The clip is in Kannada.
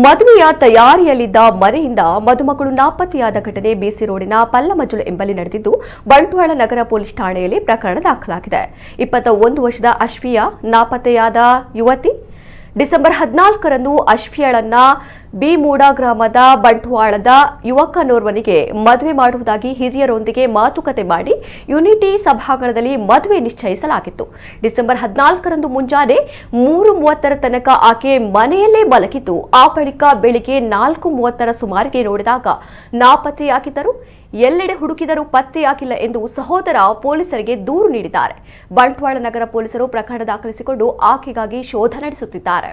ಮದುವೆಯ ತಯಾರಿಯಲ್ಲಿದ್ದ ಮನೆಯಿಂದ ಮದುಮಗಳು ನಾಪತ್ತೆಯಾದ ಘಟನೆ ಬಿಸಿ ರೋಡಿನ ಪಲ್ಲಮಜಲು ಎಂಬಲ್ಲಿ ನಡೆದಿದ್ದು ಬಂಟ್ವಾಳ ನಗರ ಪೊಲೀಸ್ ಠಾಣೆಯಲ್ಲಿ ಪ್ರಕರಣ ದಾಖಲಾಗಿದೆ. 21 ವರ್ಷದ ಅಶ್ವಿಯಾ ನಾಪತ್ತೆಯಾದ ಯುವತಿ ಡಿಸೆಂಬರ್ 14ರಂದು ಅಶ್ವಿಯಾಳನ್ನ ಬಿಮೂಡ ಗ್ರಾಮದ ಬಂಟ್ವಾಳದ ಯುವಕನೋರ್ವನಿಗೆ ಮದುವೆ ಮಾಡುವುದಾಗಿ ಹಿರಿಯರೊಂದಿಗೆ ಮಾತುಕತೆ ಮಾಡಿ ಯೂನಿಟಿ ಸಭಾಂಗಣದಲ್ಲಿ ಮದುವೆ ನಿಶ್ಚಯಿಸಲಾಗಿತ್ತು. ಡಿಸೆಂಬರ್ 14ರಂದು ಮುಂಜಾನೆ 3:30ರ ತನಕ ಆಕೆ ಮನೆಯಲ್ಲೇ ಮಲಗಿದ್ದು, ಆ ಬಳಿಕ ಬೆಳಿಗ್ಗೆ 4:30ರ ಸುಮಾರಿಗೆ ನೋಡಿದಾಗ ನಾಪತ್ತೆಯಾಗಿದ್ದರು. ಎಲ್ಲೆಡೆ ಹುಡುಕಿದರೂ ಪತ್ತೆಯಾಗಿಲ್ಲ ಎಂದು ಸಹೋದರ ಪೊಲೀಸರಿಗೆ ದೂರು ನೀಡಿದ್ದಾರೆ. ಬಂಟ್ವಾಳ ನಗರ ಪೊಲೀಸರು ಪ್ರಕರಣ ದಾಖಲಿಸಿಕೊಂಡು ಆಕೆಗಾಗಿ ಶೋಧ ನಡೆಸುತ್ತಿದ್ದಾರೆ.